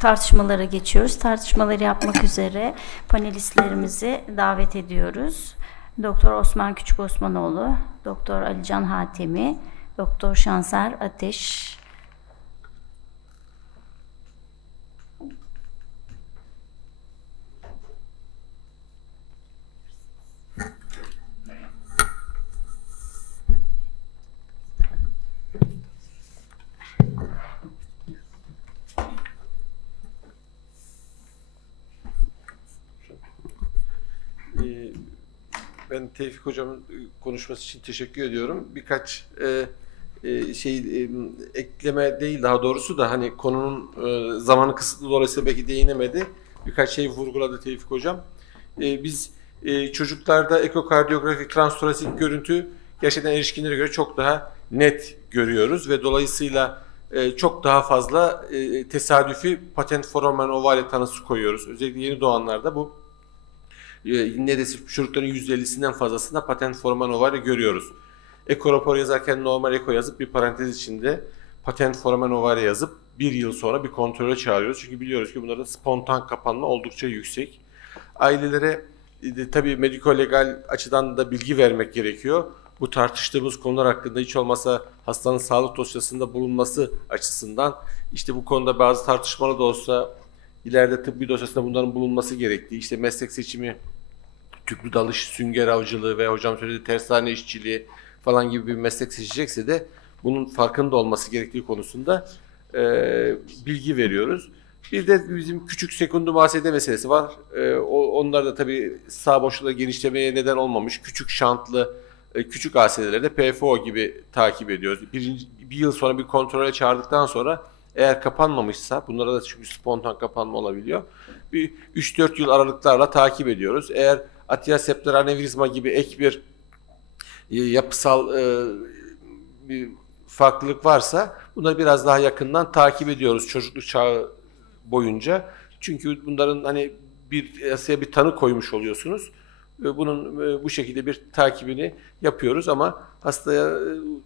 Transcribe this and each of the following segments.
tartışmalara geçiyoruz. Tartışmaları yapmak üzere panelistlerimizi davet ediyoruz. Doktor Osman Küçük Osmanoğlu, Doktor Alican Hatemi, Doktor Şanser Ateş. Ben Tevfik Hocam'ın konuşması için teşekkür ediyorum. Birkaç ekleme değil, daha doğrusu da hani konunun zamanı kısıtlı dolayısıyla belki değinemedi. Birkaç şey vurguladı Tevfik Hocam. Biz çocuklarda Echocardiography, transthoracic görüntü gerçekten erişkinlere göre çok daha net görüyoruz ve dolayısıyla çok daha fazla tesadüfi patent Foramen Ovale tanısı koyuyoruz. Özellikle yeni doğanlarda bu neredeyse çocukların %50'sinden fazlasında patent Foramen Ovale görüyoruz. Eko rapor yazarken normal eko yazıp bir parantez içinde patent Foramen Ovale yazıp bir yıl sonra bir kontrole çağırıyoruz. Çünkü biliyoruz ki bunlarda spontan kapanma oldukça yüksek. Ailelere tabii mediko-legal açıdan da bilgi vermek gerekiyor. Bu tartıştığımız konular hakkında hiç olmazsa hastanın sağlık dosyasında bulunması açısından işte bu konuda bazı tartışmalı da olsa ileride tıbbi dosyasında bunların bulunması gerektiği, işte meslek seçimi, tüplü dalış, sünger avcılığı ve hocam söyledi tersane işçiliği falan gibi bir meslek seçecekse de bunun farkında olması gerektiği konusunda bilgi veriyoruz. Bir de bizim küçük sekundum ASD meselesi var. Onlar da tabii sağ boşluğa genişlemeye neden olmamış küçük şantlı, küçük ASD'lerde PFO gibi takip ediyoruz. Bir yıl sonra bir kontrole çağırdıktan sonra eğer kapanmamışsa, bunlara da çünkü spontan kapanma olabiliyor, bir 3-4 yıl aralıklarla takip ediyoruz. Eğer atrial septal anevrizma gibi ek bir yapısal bir farklılık varsa bunları biraz daha yakından takip ediyoruz çocukluk çağı boyunca. Çünkü bunların hani bir tanı koymuş oluyorsunuz. Bunun bu şekilde bir takibini yapıyoruz ama hastaya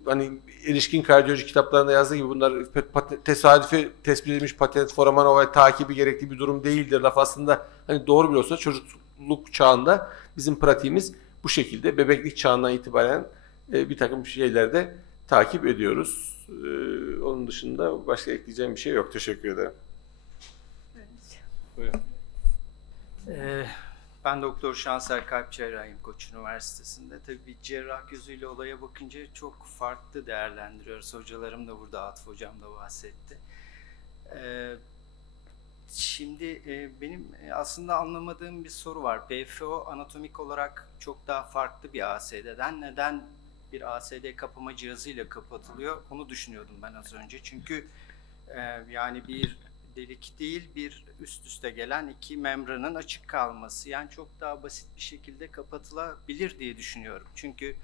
hani erişkin kardiyoloji kitaplarında yazdığı gibi bunlar tesadüfi tespit edilmiş patent Foramen Ovale takibi gerektiği bir durum değildir. Laf aslında hani doğru bile olsa çocukluk çağında bizim pratiğimiz bu şekilde bebeklik çağından itibaren bir takım şeylerde takip ediyoruz. Onun dışında başka ekleyeceğim bir şey yok. Teşekkür ederim. Evet. Ben Doktor Şanser Kalp Cerrahiyim Koç Üniversitesi'nde. Tabii bir cerrah gözüyle olaya bakınca çok farklı değerlendiriyoruz. Hocalarım da burada, Atıf Hocam da bahsetti. Şimdi benim aslında anlamadığım bir soru var. PFO anatomik olarak çok daha farklı bir ASD'den. Neden bir ASD kapama cihazıyla kapatılıyor? Onu düşünüyordum ben az önce. Çünkü yani bir delik değil, bir üst üste gelen iki membranın açık kalması. Yani çok daha basit bir şekilde kapatılabilir diye düşünüyorum. Çünkü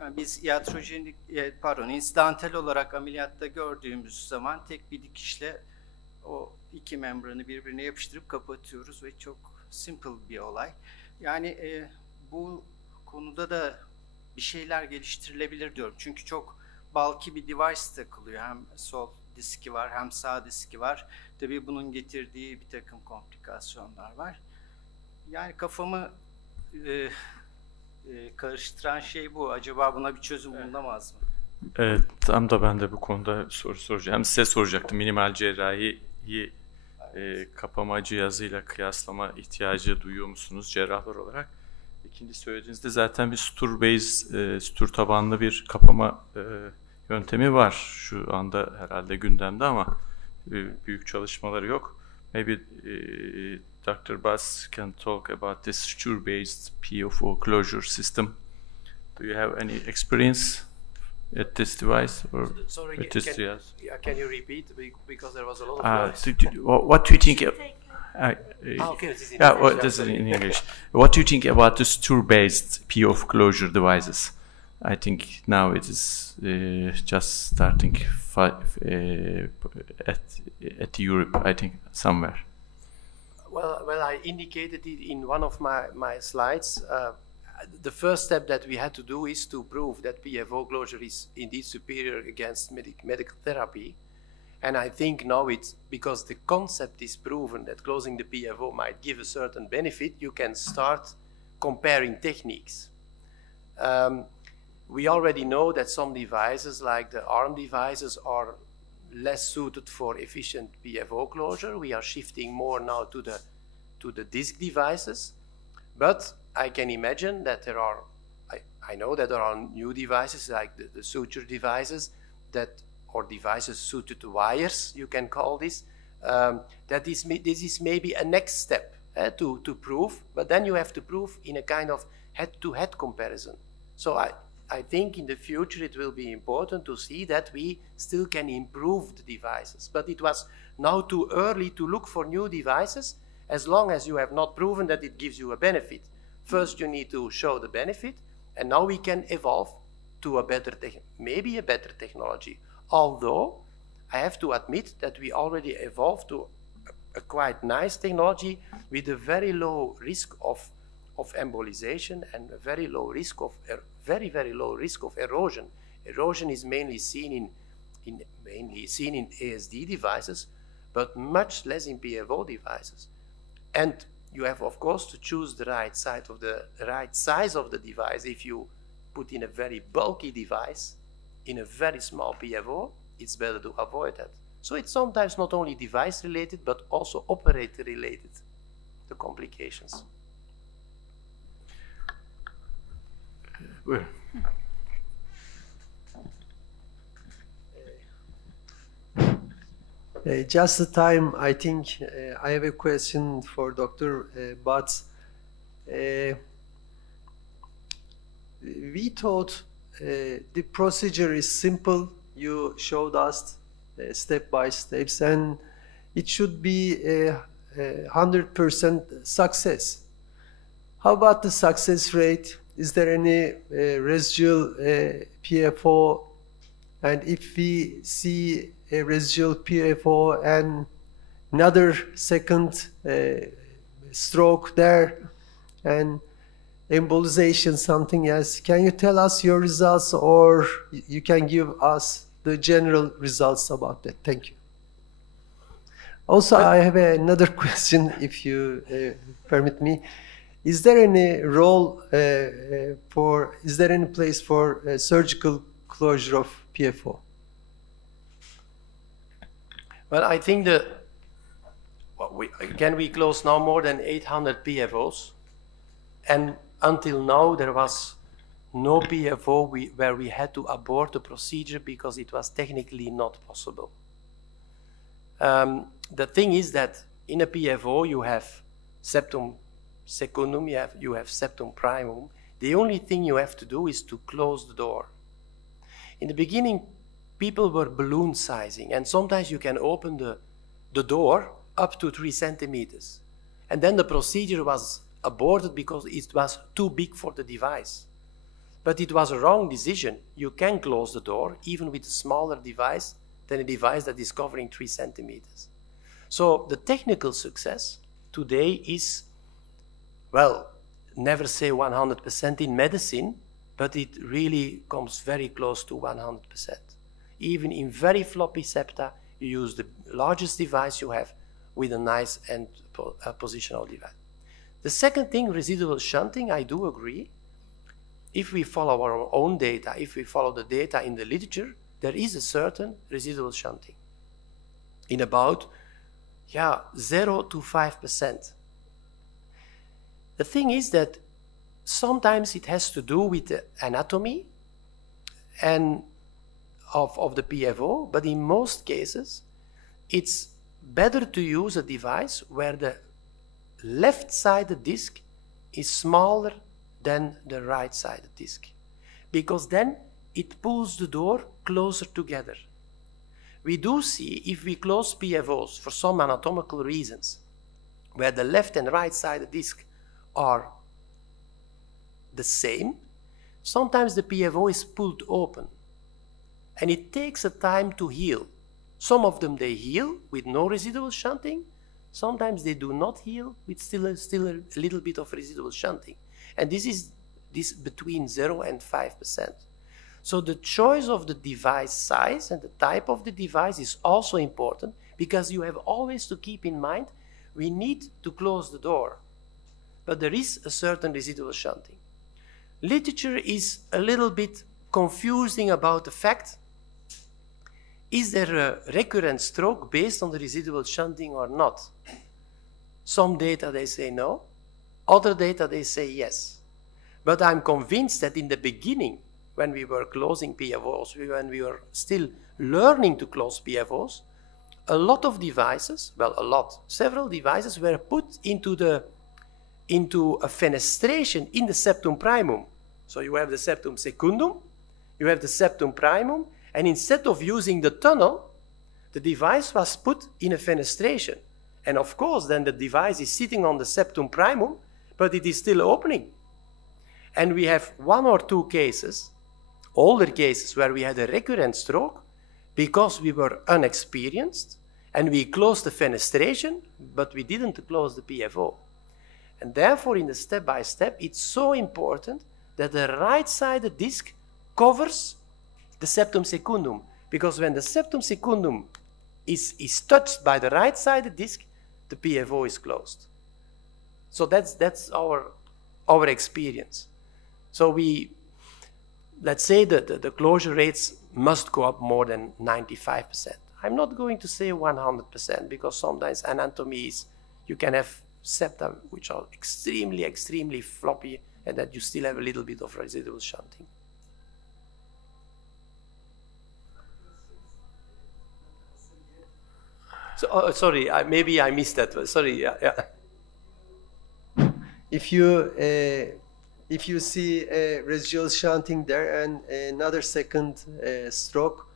yani biz iatrojenik, insidental olarak ameliyatta gördüğümüz zaman tek bir dikişle o iki membranı birbirine yapıştırıp kapatıyoruz ve çok simple bir olay. Yani bu konuda da bir şeyler geliştirilebilir diyorum. Çünkü çok bulky bir device takılıyor. Hem sol diski var hem sağ diski var. Tabii bunun getirdiği bir takım komplikasyonlar var. Yani kafamı karıştıran şey bu. Acaba buna bir çözüm bulunamaz mı? Evet, tam da ben de bu konuda soru soracağım. Hem size soracaktım. Minimal cerrahiyi kapama cihazıyla kıyaslama ihtiyacı duyuyor musunuz cerrahlar olarak? İkinci söylediğinizde zaten bir sutur tabanlı bir kapama yöntemi var. Şu anda herhalde gündemde ama büyük çalışmaları yok. Maybe Dr. Budts can talk about this suture-based PFO closure system. Do you have any experience at this device or Sorry, at this device? Can you repeat because there was a lot of noise? What do you think? Okay, this is in yeah, English. this is in English. What do you think about the suture-based PF closure devices? I think now it is just starting at Europe, I think, somewhere. Well, I indicated it in one of my slides. The first step that we had to do is to prove that PFO closure is indeed superior against medical therapy. And I think now it's because the concept is proven that closing the PFO might give a certain benefit, you can start comparing techniques. We already know that some devices, like the arm devices, are less suited for efficient PFO closure. We are shifting more now to the disc devices. But I can imagine that there are, I know that there are new devices like the suture devices or devices suited to wires, you can call this, that this is maybe a next step to prove, but then you have to prove in a kind of head-to-head comparison. So I think in the future it will be important to see that we still can improve the devices. But it was now too early to look for new devices as long as you have not proven that it gives you a benefit. First you need to show the benefit, and now we can evolve to a better, maybe a better technology. Although I have to admit that we already evolved to a quite nice technology with a very low risk of embolization and a very low risk of very low risk of erosion. Erosion is mainly seen in ASD devices, but much less in PFO devices. And you have, of course, to choose the right size of the device. If you put in a very bulky device in a very small PFO, it's better to avoid that. So it's sometimes not only device related, but also operator related, the complications. Buyurun. Just the time, I think I have a question for Dr. Budts. We thought the procedure is simple. You showed us step by steps, and it should be 100% success. How about the success rate? Is there any residual PFO? And if we see a residual PFO and another second stroke there and embolization, something else, can you tell us your results, or you can give us the general results about that? Thank you. Also, I have another question, if you permit me. Is there any role is there any place for surgical closure of PFO? Well, I think we close now more than 800 PFOs, and until now there was no PFO where we had to abort the procedure because it was technically not possible. The thing is that in a PFO you have septum secundum, you have septum primum. The only thing you have to do is to close the door. In the beginning, people were balloon sizing, and sometimes you can open the door up to 3 centimeters. And then the procedure was aborted because it was too big for the device. But it was a wrong decision. You can close the door even with a smaller device than a device that is covering 3 centimeters. So the technical success today is, well, never say 100% in medicine, but it really comes very close to 100%. Even in very floppy septa, you use the largest device you have with a nice and positional device. The second thing, residual shunting, I do agree. If we follow our own data, if we follow the data in the literature, there is a certain residual shunting in about 0 to 5%. The thing is that sometimes it has to do with the anatomy and of the PFO, but in most cases, it's better to use a device where the left-sided disc is smaller than the right-sided disc, because then it pulls the door closer together. We do see, if we close PFOs for some anatomical reasons, where the left and right-sided disc are the same, sometimes the PFO is pulled open, and it takes a time to heal. Some of them, they heal with no residual shunting. Sometimes they do not heal with still a little bit of residual shunting. And this is between 0 and 5%. So the choice of the device size and the type of the device is also important, because you have always to keep in mind, we need to close the door. But there is a certain residual shunting. Literature is a little bit confusing about the fact, is there a recurrent stroke based on the residual shunting or not? Some data they say no, other data they say yes. But I'm convinced that in the beginning, when we were closing PFOs, when we were still learning to close PFOs, a lot of devices, well, several devices were put into a fenestration in the septum primum. So you have the septum secundum, you have the septum primum, and instead of using the tunnel, the device was put in a fenestration. And of course, then the device is sitting on the septum primum, but it is still opening. And we have 1 or 2 cases, older cases, where we had a recurrent stroke because we were unexperienced and we closed the fenestration, but we didn't close the PFO. And therefore, in the step-by-step, it's so important that the right-sided disc covers the septum secundum, because when the septum secundum is touched by the right-sided disc, the PFO is closed. So that's our experience. So let's say that the closure rates must go up more than 95%. I'm not going to say 100%, because sometimes anatomy is, you can have septa which are extremely, extremely floppy, and that you still have a little bit of residual shunting. So, sorry, maybe I missed that. Sorry, yeah. If you see residual shunting there and another second stroke,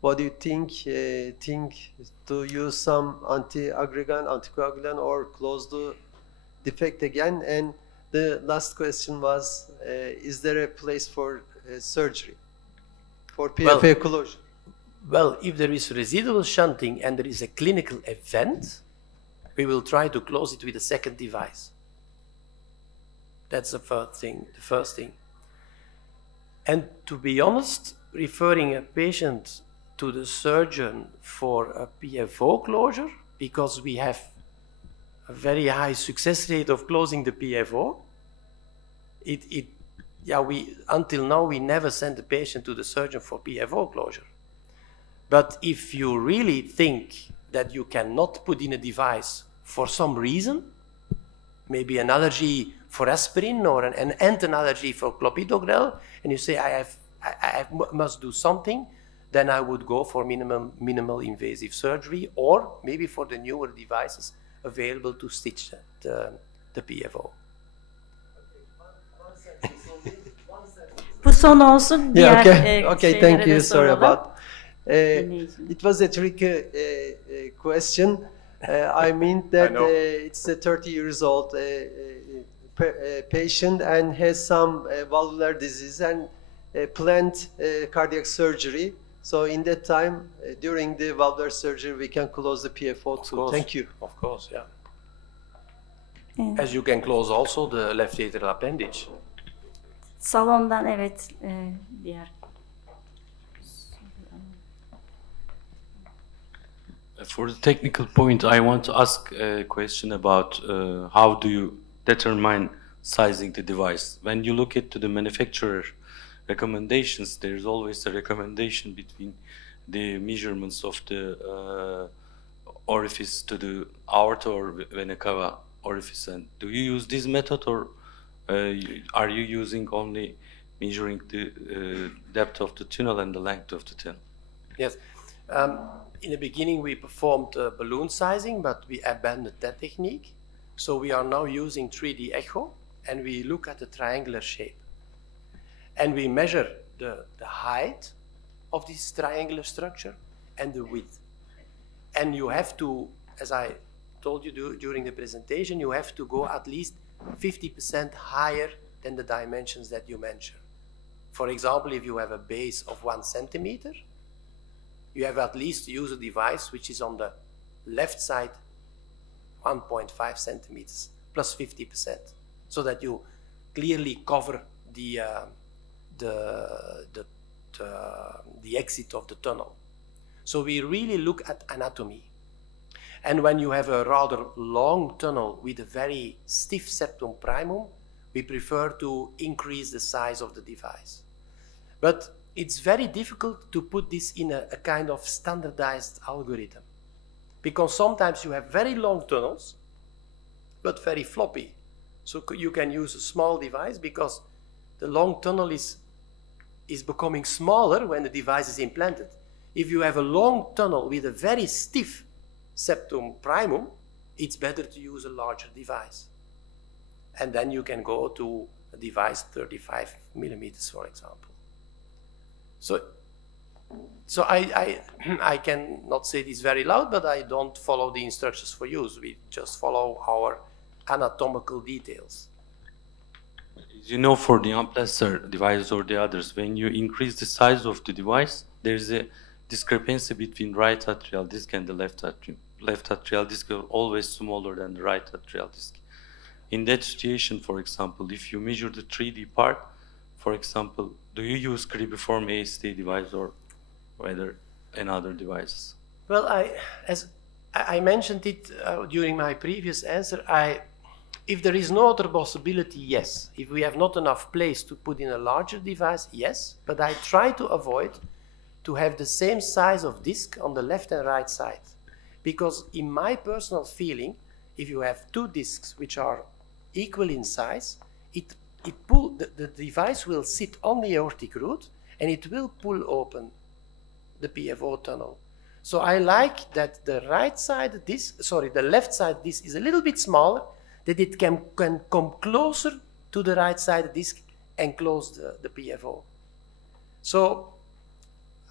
what do you think? Think to use some anticoagulant, or close the defect again? And the last question was, is there a place for surgery for PFA closure? Well, if there is residual shunting and there is a clinical event, we will try to close it with a second device. That's the first thing. And to be honest, referring a patient to the surgeon for a PFO closure, because we have a very high success rate of closing the PFO, until now we never sent the patient to the surgeon for PFO closure. But if you really think that you cannot put in a device for some reason, maybe an allergy for aspirin or an allergy for clopidogrel, and you say, I must do something, then I would go for minimal invasive surgery, or maybe for the newer devices available to stitch the PFO. Bu son olsun. Diğer okay, thank you. Sorry about. It was a tricky question. I mean that it's a 30 years old patient and has some valvular disease and planned cardiac surgery. So in that time, during the valvular surgery, we can close the PFO too. Thank you. Of course, yeah. As you can close also the left atrial appendage. Salondan diğer. For the technical point, I want to ask a question about how do you determine sizing the device? When you look into the manufacturer recommendations, there is always a recommendation between the measurements of the orifice to the aorta or vena cava orifice. And do you use this method, or are you using only measuring the depth of the tunnel and the length of the tunnel? Yes. In the beginning, we performed balloon sizing, but we abandoned that technique. So we are now using 3D echo, and we look at the triangular shape. And we measure the height of this triangular structure and the width. And you have to, as I told you during the presentation, you have to go at least 50% higher than the dimensions that you mentioned. For example, if you have a base of 1 centimeter, you have at least to use a device which is on the left side 1.5 centimeters plus 50%, so that you clearly cover the the exit of the tunnel. So we really look at anatomy. And when you have a rather long tunnel with a very stiff septum primum, we prefer to increase the size of the device. But it's very difficult to put this in a kind of standardized algorithm, because sometimes you have very long tunnels, but very floppy. So you can use a small device because the long tunnel is becoming smaller when the device is implanted. If you have a long tunnel with a very stiff septum primum, it's better to use a larger device. And then you can go to a device 35 millimeters, for example. So I cannot say this very loud, but I don't follow the instructions for use. We just follow our anatomical details. You know, for the amplastar device or the others, when you increase the size of the device, there's a discrepancy between right atrial disc and the left atrium. Left atrial disc is always smaller than the right atrial disc. In that situation, for example, if you measure the 3D part, for example, do you use cribriform AST device or whether another devices? Well, as I mentioned it during my previous answer, if there is no other possibility, yes. If we have not enough place to put in a larger device, yes. But I try to avoid to have the same size of disc on the left and right side. Because in my personal feeling, if you have two discs which are equal in size, the device will sit on the aortic root and it will pull open the PFO tunnel. So I like that the left side disc is a little bit smaller, that it can come closer to the right side disc and close the PFO. So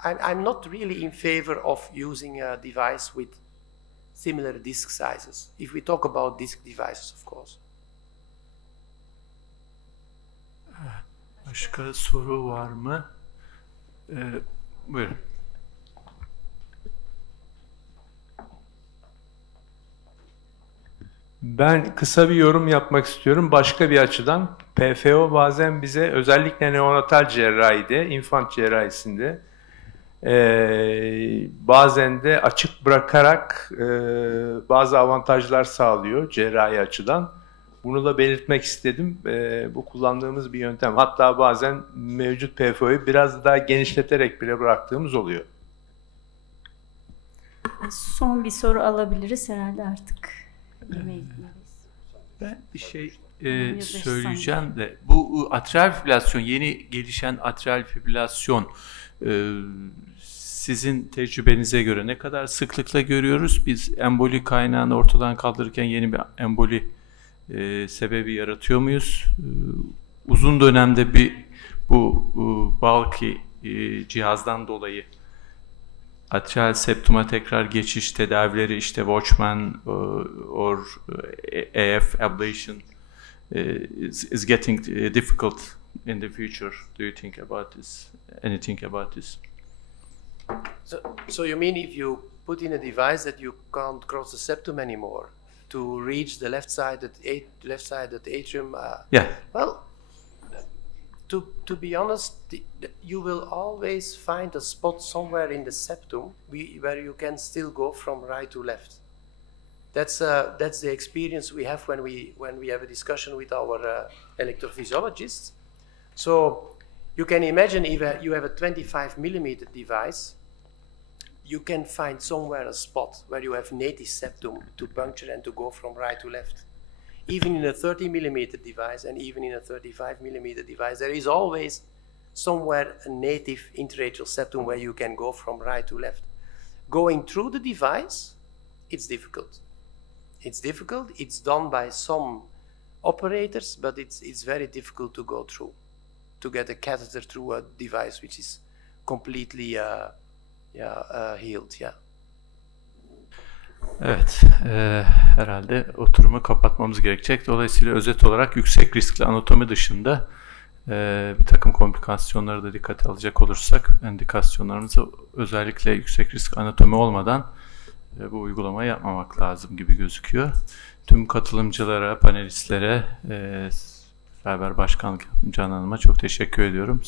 I'm not really in favor of using a device with similar disc sizes, if we talk about disc devices, of course. Başka soru var mı? Buyurun. Ben kısa bir yorum yapmak istiyorum başka bir açıdan. PFO bazen bize özellikle neonatal cerrahide, infant cerrahisinde bazen de açık bırakarak bazı avantajlar sağlıyor cerrahi açıdan. Bunu da belirtmek istedim. Bu kullandığımız bir yöntem. Hatta bazen mevcut PFO'yu biraz daha genişleterek bile bıraktığımız oluyor. Son bir soru alabiliriz herhalde artık. Ben bir şey söyleyeceğim de bu atrial fibrilasyon, yeni gelişen atrial fibrilasyon sizin tecrübenize göre ne kadar sıklıkla görüyoruz? Biz emboli kaynağını ortadan kaldırırken yeni bir emboli sebebi yaratıyor muyuz? Uzun dönemde bu bulky cihazdan dolayı atrial septuma tekrar geçiş tedavileri, işte Watchman or AF ablation is getting difficult in the future. Do you think about this? Anything about this? So you mean if you put in a device that you can't cross the septum anymore to reach the left-sided atrium? Yeah. Well, to be honest, you will always find a spot somewhere in the septum where you can still go from right to left. That's the experience we have when we have a discussion with our electrophysiologists. So you can imagine if you have a 25 millimeter device, you can find somewhere a spot where you have native septum to puncture and to go from right to left. Even in a 30 millimeter device and even in a 35 millimeter device, there is always somewhere a native intratracheal septum where you can go from right to left. Going through the device, it's difficult. It's difficult. It's done by some operators, but it's very difficult to go through, to get a catheter through a device which is completely healed. Yeah. Evet, herhalde oturumu kapatmamız gerekecek. Dolayısıyla özet olarak yüksek riskli anatomi dışında bir takım komplikasyonları da dikkate alacak olursak, indikasyonlarımızı özellikle yüksek risk anatomi olmadan bu uygulamayı yapmamak lazım gibi gözüküyor. Tüm katılımcılara, panelistlere, beraber başkanlık yaptığım Canan Hanım'a çok teşekkür ediyorum.